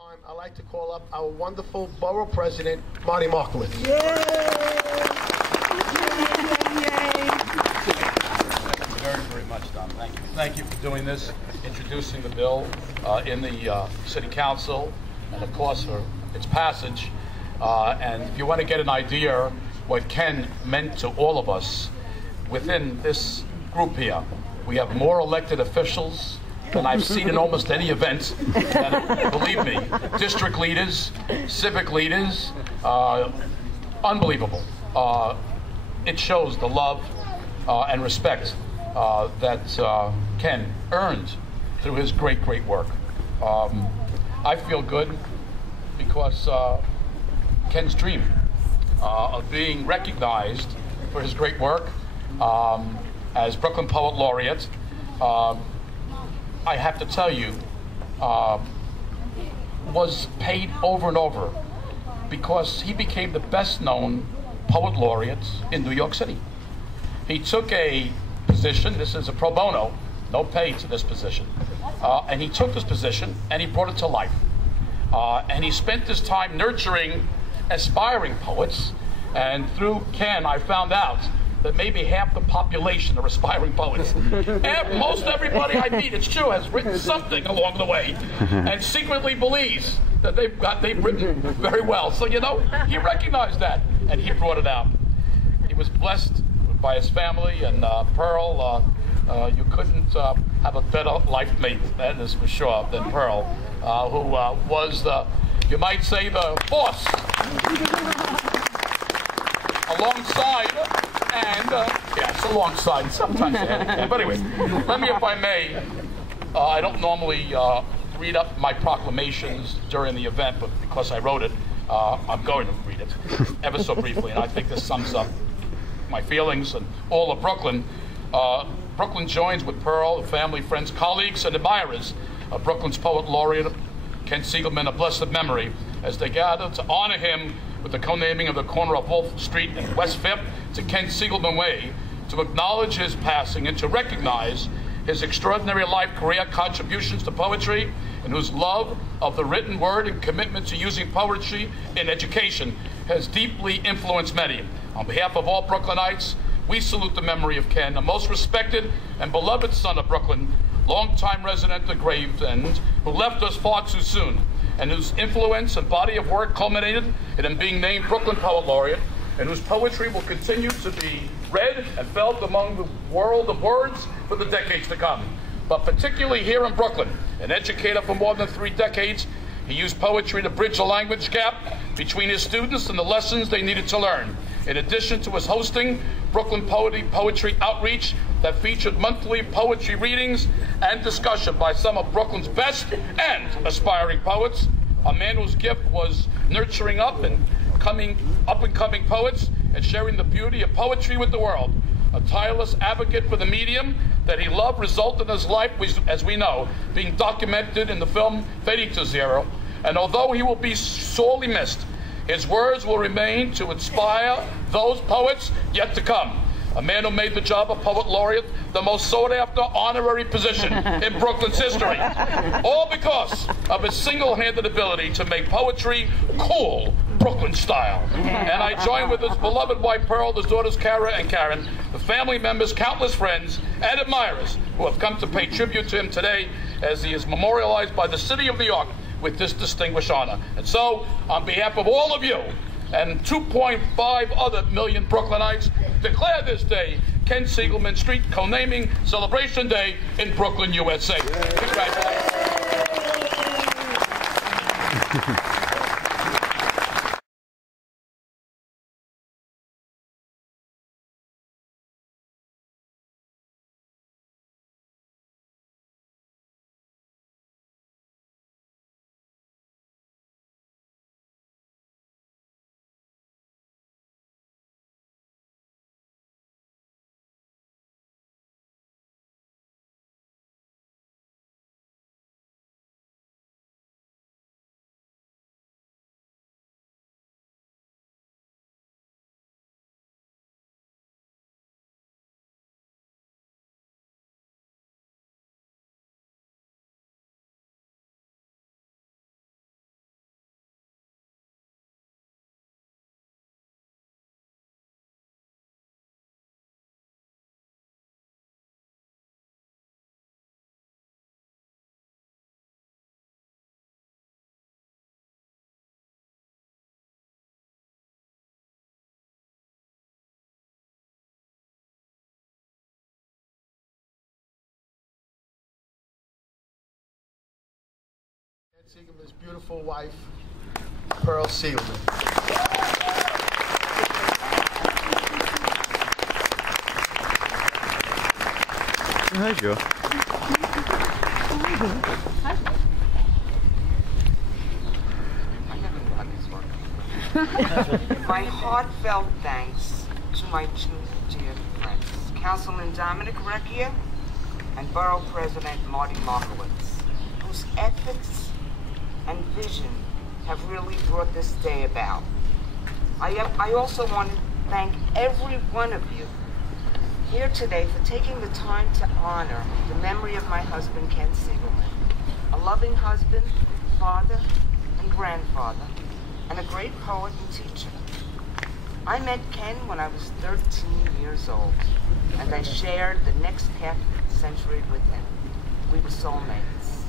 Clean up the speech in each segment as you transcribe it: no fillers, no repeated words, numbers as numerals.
time, I'd like to call up our wonderful borough president, Marty Markowitz. Yay! Very, very much, Don. Thank you. Thank you for doing this, introducing the bill in the City Council, and of course for its passage. And if you want to get an idea what Ken meant to all of us within this group here, we have more elected officials than I've seen in almost any event. And believe me, district leaders, civic leaders, unbelievable. It shows the love and respect that Ken earned through his great, great work. I feel good because Ken's dream of being recognized for his great work as Brooklyn Poet Laureate, I have to tell you, was paid over and over because he became the best known poet laureate in New York City. He took a position, this is a pro bono, no pay to this position, and he took this position and he brought it to life. And he spent his time nurturing aspiring poets, and through Ken I found out that maybe half the population are aspiring poets. And most everybody I meet, it's true, has written something along the way and secretly believes that they've written very well. So, you know, he recognized that and he brought it out. He was blessed by his family, and Pearl, you couldn't have a better life mate, that is for sure, than Pearl, who was the, you might say, the boss alongside, and yes, alongside sometimes. But anyway, let me, if I may, I don't normally read up my proclamations during the event, but because I wrote it, I'm going to read it ever so briefly, and I think this sums up my feelings and all of Brooklyn. Brooklyn joins with Pearl, family, friends, colleagues, and admirers of Brooklyn's poet laureate, Ken Siegelman, of blessed memory, as they gather to honor him with the co-naming of the corner of Wolf Street and West Fifth to Ken Siegelman Way, to acknowledge his passing and to recognize his extraordinary life, career, contributions to poetry, and whose love of the written word and commitment to using poetry in education has deeply influenced many. On behalf of all Brooklynites, we salute the memory of Ken, a most respected and beloved son of Brooklyn, longtime resident of Gravesend, who left us far too soon, and whose influence and body of work culminated in him being named Brooklyn Poet Laureate, and whose poetry will continue to be read and felt among the world of words for the decades to come. But particularly here in Brooklyn, an educator for more than 3 decades, he used poetry to bridge the language gap between his students and the lessons they needed to learn. In addition to his hosting Brooklyn Poetry Outreach that featured monthly poetry readings and discussion by some of Brooklyn's best and aspiring poets, a man whose gift was nurturing up-and-coming poets and sharing the beauty of poetry with the world. A tireless advocate for the medium that he loved resulted in his life, as we know, being documented in the film Fading to Zero. And although he will be sorely missed, his words will remain to inspire those poets yet to come. A man who made the job of Poet Laureate the most sought-after honorary position in Brooklyn's history. All because of his single-handed ability to make poetry cool, Brooklyn style. And I join with his beloved wife Pearl, his daughters Kara and Karen, the family members, countless friends, and admirers who have come to pay tribute to him today as he is memorialized by the City of New York with this distinguished honor. And so, on behalf of all of you and 2.5 other million Brooklynites, declare this day Ken Siegelman Street Co-Naming Celebration Day in Brooklyn, USA. Congratulations. Siegelman's beautiful wife, Pearl Siegelman. Hi, Joe. My heartfelt thanks to my two dear friends, Councilman Dominic Recchia and Borough President Marty Markowitz, whose ethics and vision have really brought this day about. I also want to thank every one of you here today for taking the time to honor the memory of my husband, Ken Siegelman, a loving husband, father, and grandfather, and a great poet and teacher. I met Ken when I was 13 years old, and I shared the next half century with him. We were soulmates.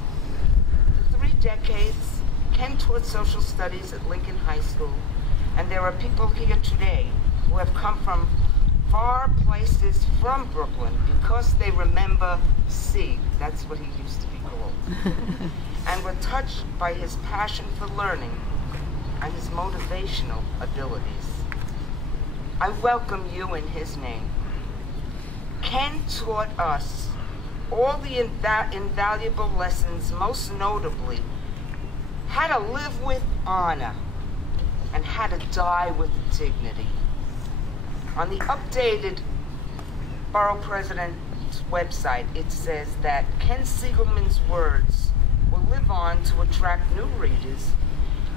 For 3 decades, Ken taught social studies at Lincoln High School, and there are people here today who have come from far places from Brooklyn because they remember C, that's what he used to be called, and were touched by his passion for learning and his motivational abilities. I welcome you in his name. Ken taught us all the invaluable lessons, most notably how to live with honor and how to die with dignity. On the updated Borough President's website, it says that Ken Siegelman's words will live on to attract new readers,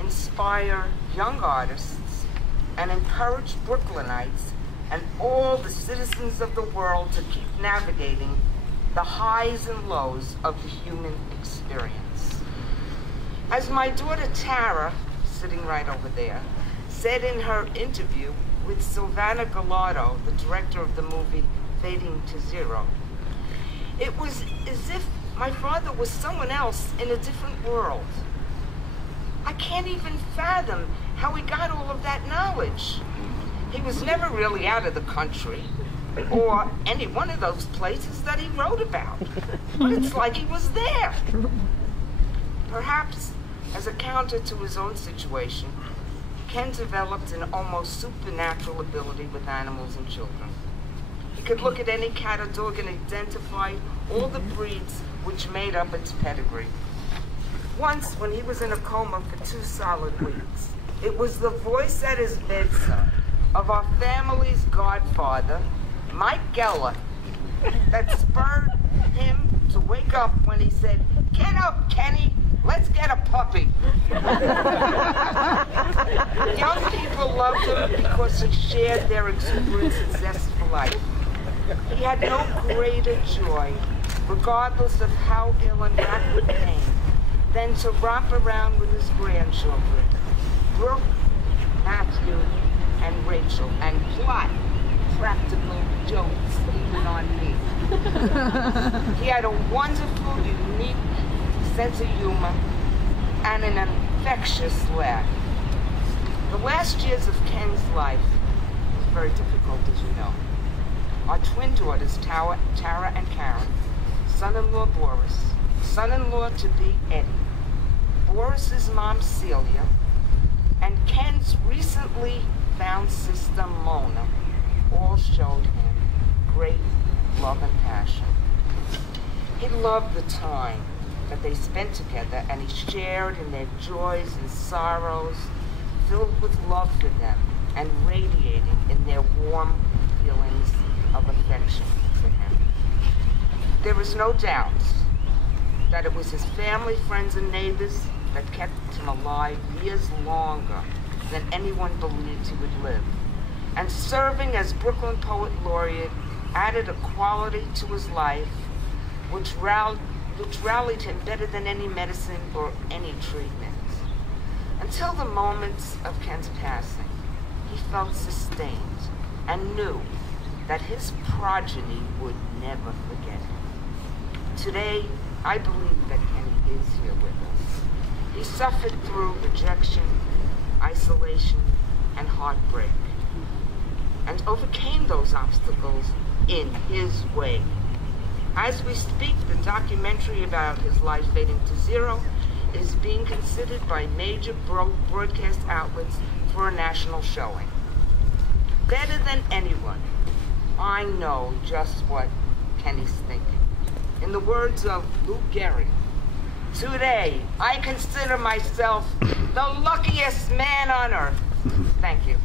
inspire young artists, and encourage Brooklynites and all the citizens of the world to keep navigating the highs and lows of the human experience. As my daughter Tara, sitting right over there, said in her interview with Silvana Gallardo, the director of the movie Fading to Zero, it was as if my father was someone else in a different world. I can't even fathom how he got all of that knowledge. He was never really out of the country or any one of those places that he wrote about, but it's like he was there. Perhaps as a counter to his own situation, Ken developed an almost supernatural ability with animals and children. He could look at any cat or dog and identify all the breeds which made up its pedigree. Once, when he was in a coma for 2 solid weeks, it was the voice at his bedside of our family's godfather, Mike Geller, that spurred him to wake up when he said, "Get up, Kenny, let's get a puppy." Young people loved him because he shared their exuberance and zest for life. He had no greater joy, regardless of how ill and racked with pain, than to romp around with his grandchildren, Brooke, Matthew, and Rachel, and plot practical jokes even on me. He had a wonderful, unique sense of humor and an infectious laugh. The last years of Ken's life was very difficult, as you know. Our twin daughters, Tara and Karen, son-in-law Boris, son-in-law-to-be Eddie, Boris's mom Celia, and Ken's recently found sister Mona all showed him great love and passion. He loved the time that they spent together, and he shared in their joys and sorrows, filled with love for them and radiating in their warm feelings of affection for him. There is no doubt that it was his family, friends, and neighbors that kept him alive years longer than anyone believed he would live. And serving as Brooklyn Poet Laureate added a quality to his life which rallied him better than any medicine or any treatment. Until the moments of Ken's passing, he felt sustained and knew that his progeny would never forget him. Today, I believe that Kenny is here with us. He suffered through rejection, isolation, and heartbreak, and overcame those obstacles in his way. As we speak, the documentary about his life, Fading to Zero, is being considered by major broadcast outlets for a national showing. Better than anyone, I know just what Kenny's thinking. In the words of Lou Gehrig, today I consider myself the luckiest man on earth. Thank you.